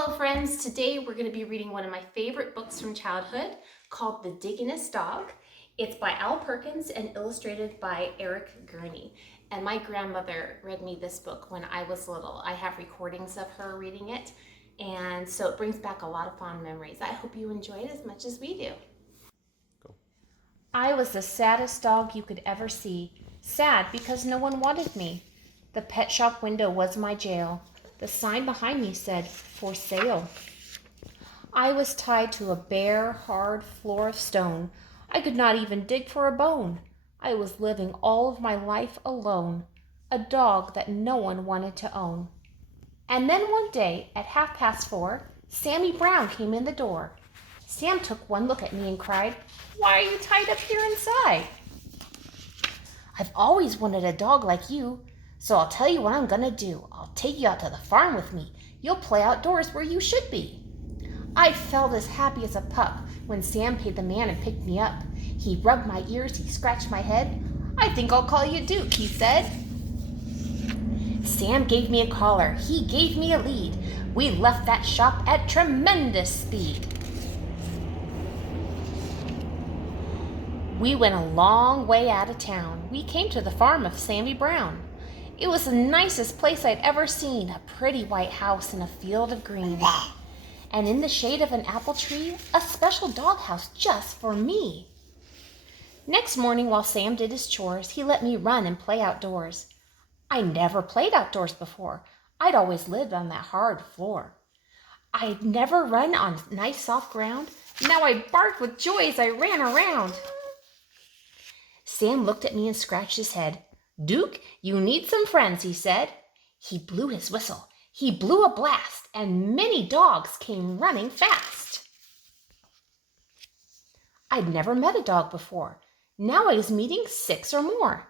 Hello friends, today we're going to be reading one of my favorite books from childhood called The Digging-est Dog. It's by Al Perkins and illustrated by Eric Gurney. And my grandmother read me this book when I was little. I have recordings of her reading it, and so it brings back a lot of fond memories. I hope you enjoy it as much as we do. Go. I was the saddest dog you could ever see. Sad because no one wanted me. The pet shop window was my jail. The sign behind me said, "For sale." I was tied to a bare, hard floor of stone. I could not even dig for a bone. I was living all of my life alone, a dog that no one wanted to own. And then one day, at 4:30, Sammy Brown came in the door. Sam took one look at me and cried, "Why are you tied up here inside?" "I've always wanted a dog like you. So I'll tell you what I'm gonna do. I'll take you out to the farm with me. You'll play outdoors where you should be." I felt as happy as a pup when Sam paid the man and picked me up. He rubbed my ears, he scratched my head. "I think I'll call you Duke," he said. Sam gave me a collar, he gave me a lead. We left that shop at tremendous speed. We went a long way out of town. We came to the farm of Sammy Brown. It was the nicest place I'd ever seen, a pretty white house in a field of green. And in the shade of an apple tree, a special doghouse just for me. Next morning, while Sam did his chores, he let me run and play outdoors. I never played outdoors before. I'd always lived on that hard floor. I'd never run on nice soft ground. Now I barked with joy as I ran around. Sam looked at me and scratched his head. "Duke, you need some friends," he said. He blew his whistle. He blew a blast, and many dogs came running fast. I'd never met a dog before. Now I was meeting 6 or more.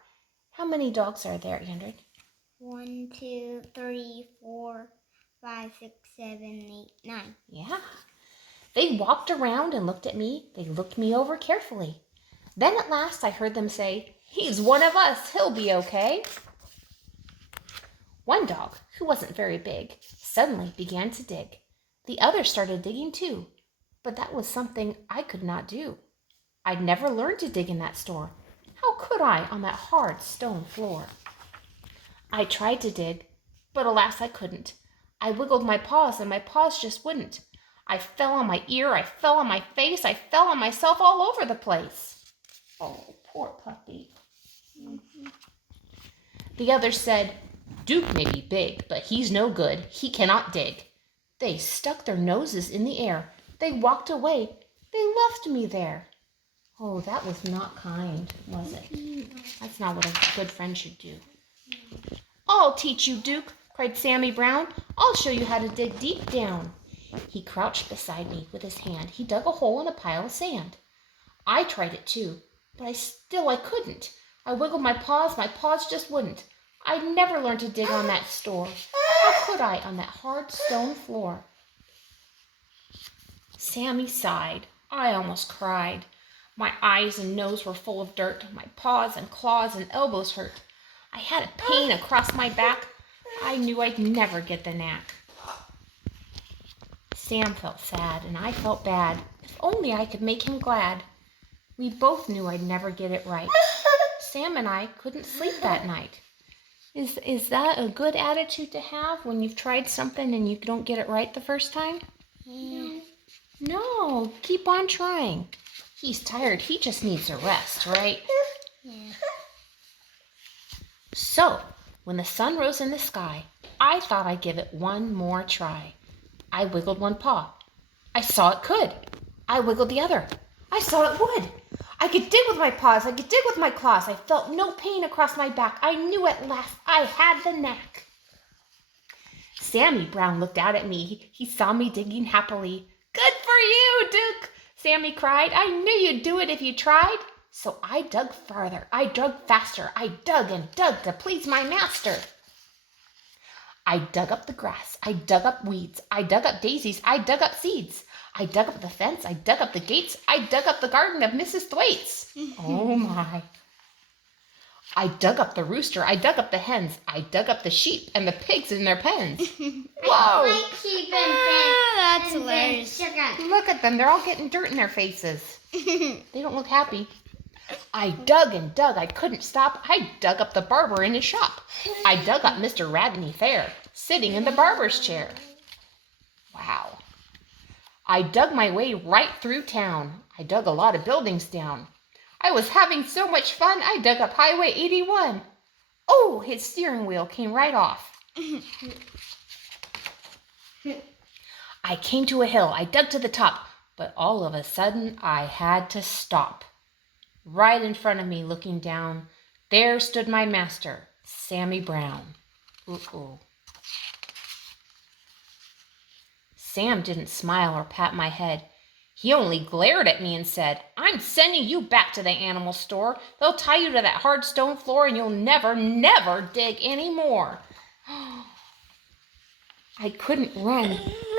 How many dogs are there, Andrew? 1, 2, 3, 4, 5, 6, 7, 8, 9. Yeah. They walked around and looked at me. They looked me over carefully. Then at last I heard them say, "He's one of us. He'll be okay." One dog, who wasn't very big, suddenly began to dig. The others started digging too, but that was something I could not do. I'd never learned to dig in that store. How could I on that hard stone floor? I tried to dig, but alas, I couldn't. I wiggled my paws and my paws just wouldn't. I fell on my ear, I fell on my face, I fell on myself all over the place. Oh, poor puppy. The others said, "Duke may be big, but he's no good. He cannot dig." They stuck their noses in the air. They walked away. They left me there. Oh, that was not kind, was it? That's not what a good friend should do. "I'll teach you, Duke," cried Sammy Brown. "I'll show you how to dig deep down." He crouched beside me with his hand. He dug a hole in a pile of sand. I tried it too, but I couldn't. I wiggled my paws just wouldn't. I'd never learned to dig on that store. How could I on that hard stone floor? Sammy sighed. I almost cried. My eyes and nose were full of dirt. My paws and claws and elbows hurt. I had a pain across my back. I knew I'd never get the knack. Sam felt sad and I felt bad. If only I could make him glad. We both knew I'd never get it right. Sam and I couldn't sleep that night. Is that a good attitude to have when you've tried something and you don't get it right the first time? Yeah. No, keep on trying. He's tired. He just needs a rest, right? Yeah. So, when the sun rose in the sky, I thought I'd give it one more try. I wiggled one paw. I saw it could. I wiggled the other. I saw it would. I could dig with my paws. I could dig with my claws. I felt no pain across my back. I knew at last I had the knack. Sammy Brown looked out at me. He saw me digging happily. "Good for you, Duke," Sammy cried. "I knew you'd do it if you tried." So I dug farther. I dug faster. I dug and dug to please my master. I dug up the grass. I dug up weeds. I dug up daisies. I dug up seeds. I dug up the fence. I dug up the gates. I dug up the garden of Mrs. Thwaites. Oh my. I dug up the rooster. I dug up the hens. I dug up the sheep and the pigs in their pens. Whoa. I like sheep and pigs. Look at them. They're all getting dirt in their faces. They don't look happy. I dug and dug. I couldn't stop. I dug up the barber in his shop. I dug up Mr. Ragney Fair, sitting in the barber's chair. Wow. I dug my way right through town. I dug a lot of buildings down. I was having so much fun, I dug up Highway 81. Oh, his steering wheel came right off. I came to a hill. I dug to the top, but all of a sudden I had to stop. Right in front of me, looking down, there stood my master, Sammy Brown. Ooh. Sam didn't smile or pat my head. He only glared at me and said, "I'm sending you back to the animal store. They'll tie you to that hard stone floor and you'll never, never dig anymore." I couldn't run.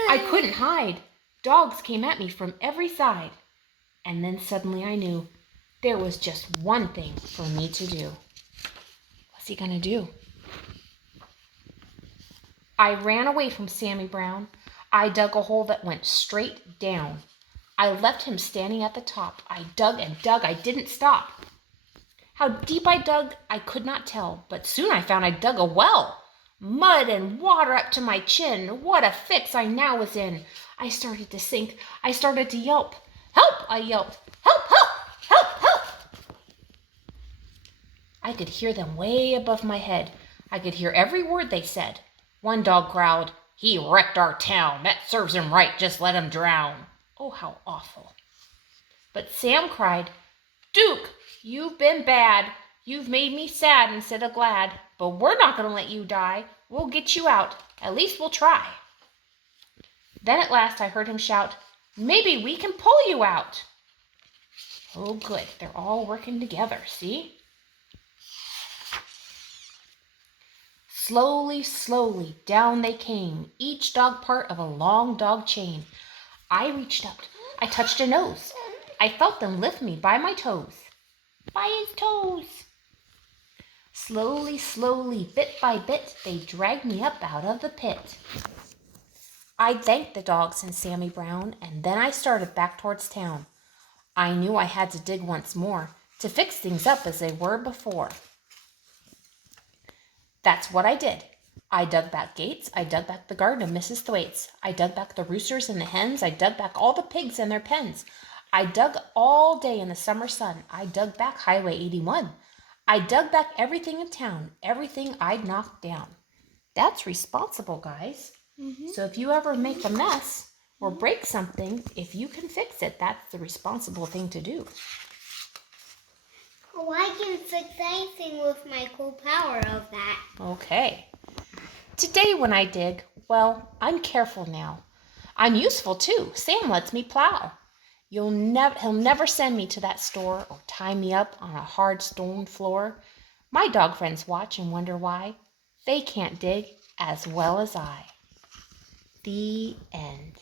I couldn't hide. Dogs came at me from every side. And then suddenly I knew there was just one thing for me to do. What's he gonna do? I ran away from Sammy Brown. I dug a hole that went straight down. I left him standing at the top. I dug and dug. I didn't stop. How deep I dug, I could not tell, but soon I found I dug a well. Mud and water up to my chin. What a fix I now was in. I started to sink. I started to yelp. "Help!" I yelped. "Help, help, help, help!" I could hear them way above my head. I could hear every word they said. One dog growled, "He wrecked our town. That serves him right. Just let him drown." Oh, how awful. But Sam cried, "Duke, you've been bad. You've made me sad instead of glad. But we're not going to let you die. We'll get you out. At least we'll try." Then at last I heard him shout, "Maybe we can pull you out." Oh, good. They're all working together, see? Slowly, slowly, down they came, each dog part of a long dog chain. I reached up. I touched a nose. I felt them lift me by my toes. By his toes. Slowly, slowly, bit by bit, they dragged me up out of the pit. I thanked the dogs and Sammy Brown, and then I started back towards town. I knew I had to dig once more to fix things up as they were before. That's what I did. I dug back gates. I dug back the garden of Mrs. Thwaites. I dug back the roosters and the hens. I dug back all the pigs and their pens. I dug all day in the summer sun. I dug back Highway 81. I dug back everything in town, everything I'd knocked down. That's responsible, guys. So if you ever make a mess or break something, if you can fix it, that's the responsible thing to do. Oh, I can fix anything with my cool power of that. Okay. Today when I dig, well, I'm careful now. I'm useful too. Sam lets me plow. He'll never send me to that store or tie me up on a hard stone floor. My dog friends watch and wonder why. They can't dig as well as I. The end.